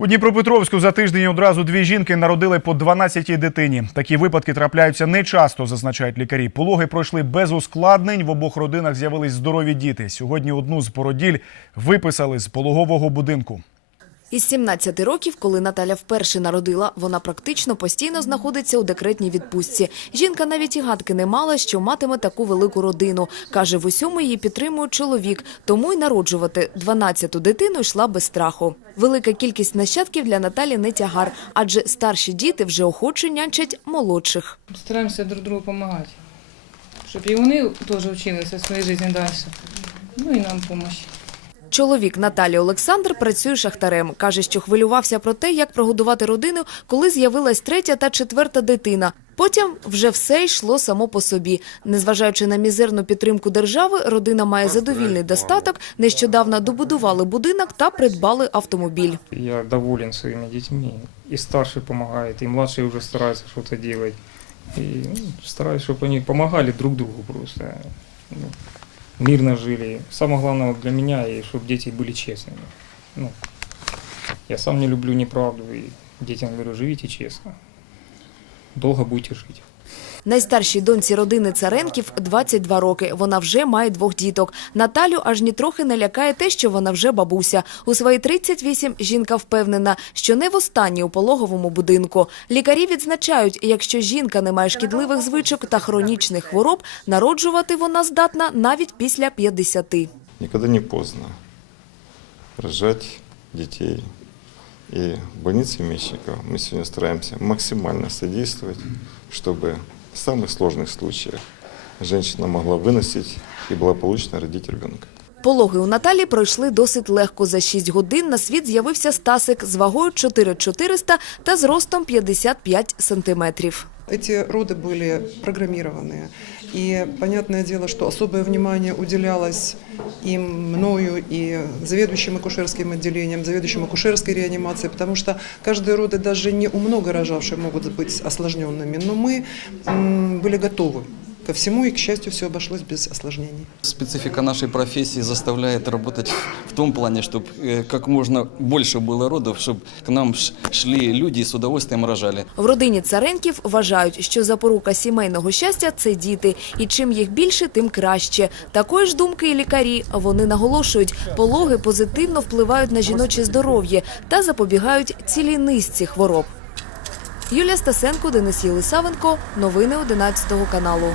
У Дніпропетровську за тиждень одразу дві жінки народили по 12 дитині. Такі випадки трапляються нечасто, зазначають лікарі. Пологи пройшли без ускладнень. В обох родинах з'явились здорові діти. Сьогодні одну з породіль виписали з пологового будинку. Із 17 років, коли Наталя вперше народила, вона практично постійно знаходиться у декретній відпустці. Жінка навіть і гадки не мала, що матиме таку велику родину. Каже, в усьому її підтримує чоловік, тому й народжувати 12-ту дитину йшла без страху. Велика кількість нащадків для Наталі не тягар, адже старші діти вже охоче нянчать молодших. Стараємося друг другу допомагати, щоб і вони теж вчилися своїй житті далі. Ну і нам допомогти. Чоловік Наталі Олександр працює шахтарем. Каже, що хвилювався про те, як прогодувати родину, коли з'явилась третя та четверта дитина. Потім вже все йшло само по собі. Незважаючи на мізерну підтримку держави, родина має задовільний достаток. Нещодавно добудували будинок та придбали автомобіль. Я доволен своими детьми. И старший помогает, и младший уже старается что-то делать. И ну, стараюсь, чтобы они помогали друг другу просто Ну, мирно жили. Самое главное вот для меня, и чтобы дети были честными. Ну, я сам не люблю неправду, и детям говорю, живите честно. Долго будете жить. Найстаршій доньці родини Царенків 22 роки. Вона вже має двох діток. Наталю аж нітрохи не лякає те, що вона вже бабуся. У свої 38 жінка впевнена, що не востаннє у пологовому будинку. Лікарі відзначають, якщо жінка не має шкідливих звичок та хронічних хвороб, народжувати вона здатна навіть після 50. Никогда не поздно рожать детей. И в больнице Мечникова мы сегодня стараемся максимально содействовать, чтобы в самых сложных случаях женщина могла выносить и благополучно родить ребенка. Пологи у Наталі пройшли досить легко. За 6 годин на світ з'явився Стасик з вагою 4400 та зростом 55 сантиметрів. Эти роды были программированные. И понятное дело, что особое внимание уделялось им, мною и заведующим акушерским отделением, заведующим акушерской реанимацией, потому что каждые роды, даже не у многорожавшей, могут быть осложненными. Но мы м, были готовы ко всему, и, к счастью, все обошлось без осложнений. Специфика нашей профессии заставляет работать в том плане, чтобы как можно больше было родов, чтобы к нам ш- шли люди и с удовольствием рожали. В родині Царенків вважають, що запорука сімейного щастя – це діти. І чим їх більше, тим краще. Такої ж думки і лікарі. Вони наголошують, пологи позитивно впливають на жіноче здоров'я та запобігають цілій низці хвороб. Юлія Стасенко, Денис Єлисавенко. Новини 11 каналу.